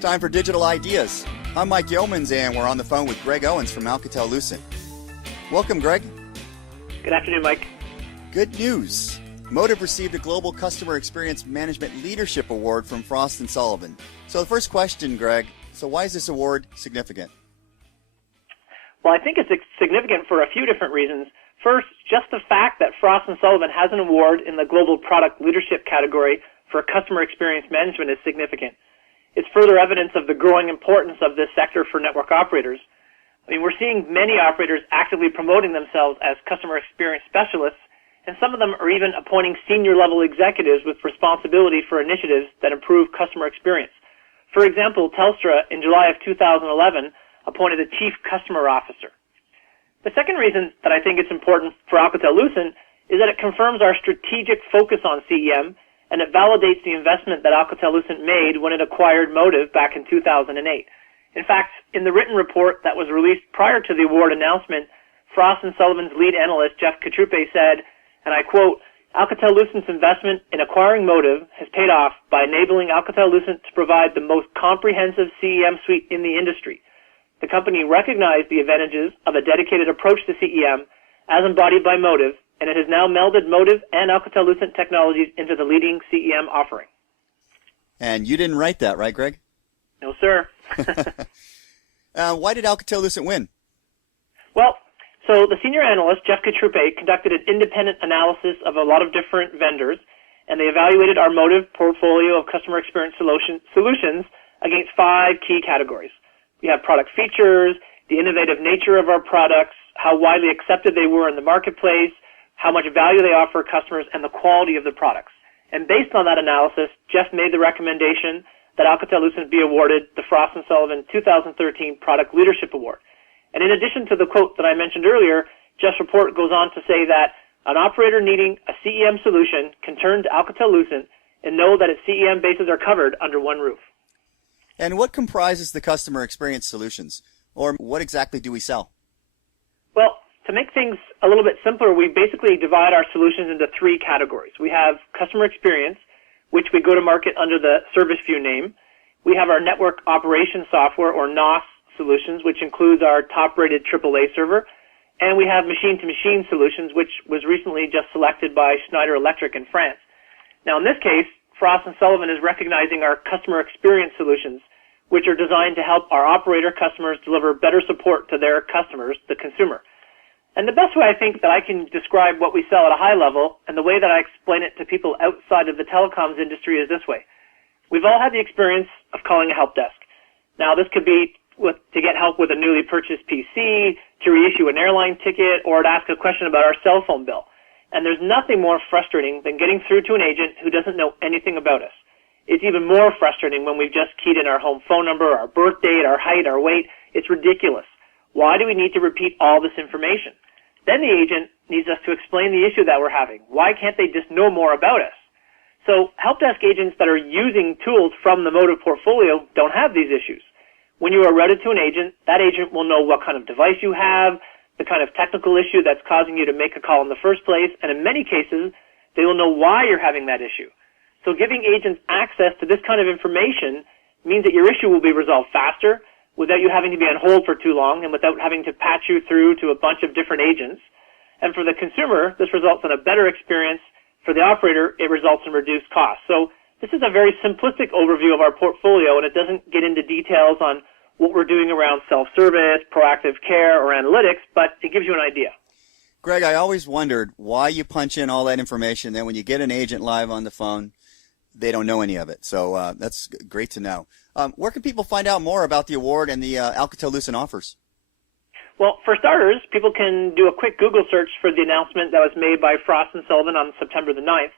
time for Digital Ideas. I'm Mike Owens, and we're on the phone with Greg Owens from Alcatel-Lucent. Welcome, Greg. Good afternoon, Mike. Good news. Motive received a Global Customer Experience Management Leadership Award from Frost & Sullivan. So the first question, Greg, so why is this award significant? Well, I think it's significant for a few different reasons. First, just the fact that Frost & Sullivan has an award in the Global Product Leadership category for customer experience management is significant. It's further evidence of the growing importance of this sector for network operators. I mean, we're seeing many operators actively promoting themselves as customer experience specialists, and some of them are even appointing senior-level executives with responsibility for initiatives that improve customer experience. For example, Telstra, in July of 2011, appointed a Chief Customer Officer. The second reason that I think it's important for Alcatel-Lucent is that it confirms our strategic focus on CEM, and it validates the investment that Alcatel-Lucent made when it acquired Motive back in 2008. In fact, in the written report that was released prior to the award announcement, Frost & Sullivan's lead analyst, Jeff Katrupe, said, and I quote, "Alcatel-Lucent's investment in acquiring Motive has paid off by enabling Alcatel-Lucent to provide the most comprehensive CEM suite in the industry. The company recognized the advantages of a dedicated approach to CEM as embodied by Motive, and it has now melded Motive and Alcatel-Lucent technologies into the leading CEM offering." And you didn't write that, right, Greg? No, sir. Why did Alcatel-Lucent win? Well, so the senior analyst, Jeff Katrupe, conducted an independent analysis of a lot of different vendors, and they evaluated our Motive portfolio of customer experience solutions against 5 key categories. We have product features, the innovative nature of our products, how widely accepted they were in the marketplace, how much value they offer customers, and the quality of the products. And based on that analysis, Jeff made the recommendation that Alcatel-Lucent be awarded the Frost & Sullivan 2013 Product Leadership Award. And in addition to the quote that I mentioned earlier, Jeff's report goes on to say that an operator needing a CEM solution can turn to Alcatel-Lucent and know that its CEM bases are covered under one roof. And what comprises the customer experience solutions? Or what exactly do we sell? Well, to make things a little bit simpler, we basically divide our solutions into 3 categories. We have customer experience, which we go to market under the ServiceView name. We have our network operations software, or NOS solutions, which includes our top-rated AAA server. And we have machine-to-machine solutions, which was recently just selected by Schneider Electric in France. Now, in this case, Frost & Sullivan is recognizing our customer experience solutions, which are designed to help our operator customers deliver better support to their customers, the consumer. And the best way I think that I can describe what we sell at a high level, and the way that I explain it to people outside of the telecoms industry, is this way. We've all had the experience of calling a help desk. Now, this could be to get help with a newly purchased PC, to reissue an airline ticket, or to ask a question about our cell phone bill. And there's nothing more frustrating than getting through to an agent who doesn't know anything about us. It's even more frustrating when we've just keyed in our home phone number, our birth date, our height, our weight. It's ridiculous. Why do we need to repeat all this information? Then the agent needs us to explain the issue that we're having. Why can't they just know more about us? So help desk agents that are using tools from the Motive portfolio don't have these issues. When you are routed to an agent, that agent will know what kind of device you have, the kind of technical issue that's causing you to make a call in the first place, and in many cases, they will know why you're having that issue. So giving agents access to this kind of information means that your issue will be resolved faster, without you having to be on hold for too long, and without having to patch you through to a bunch of different agents. And for the consumer, this results in a better experience. For the operator, it results in reduced costs. So this is a very simplistic overview of our portfolio, and it doesn't get into details on what we're doing around self-service, proactive care, or analytics, but it gives you an idea. Greg, I always wondered why you punch in all that information, then when you get an agent live on the phone, they don't know any of it. So that's great to know. Where can people find out more about the award and the Alcatel-Lucent offers? Well, for starters, people can do a quick Google search for the announcement that was made by Frost & Sullivan on September the 9th.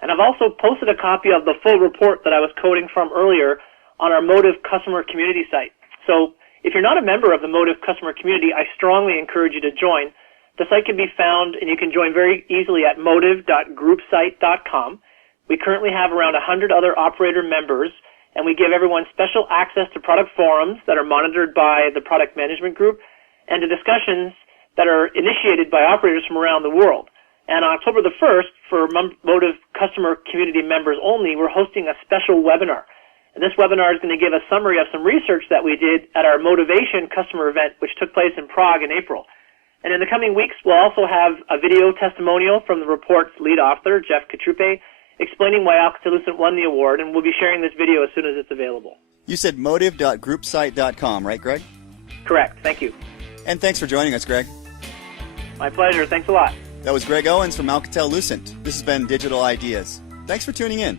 And I've also posted a copy of the full report that I was quoting from earlier on our Motive customer community site. So if you're not a member of the Motive customer community, I strongly encourage you to join. The site can be found, and you can join very easily at motive.groupsite.com. We currently have around 100 other operator members, and we give everyone special access to product forums that are monitored by the product management group and to discussions that are initiated by operators from around the world. And on October the 1st, for Motive customer community members only, we're hosting a special webinar. And this webinar is going to give a summary of some research that we did at our Motivation customer event, which took place in Prague in April. And in the coming weeks, we'll also have a video testimonial from the report's lead author, Jeff Katrupe, explaining why Alcatel-Lucent won the award, and we'll be sharing this video as soon as it's available. You said motive.groupsite.com, right, Greg? Correct. Thank you. And thanks for joining us, Greg. My pleasure. Thanks a lot. That was Greg Owens from Alcatel-Lucent. This has been Digital Ideas. Thanks for tuning in.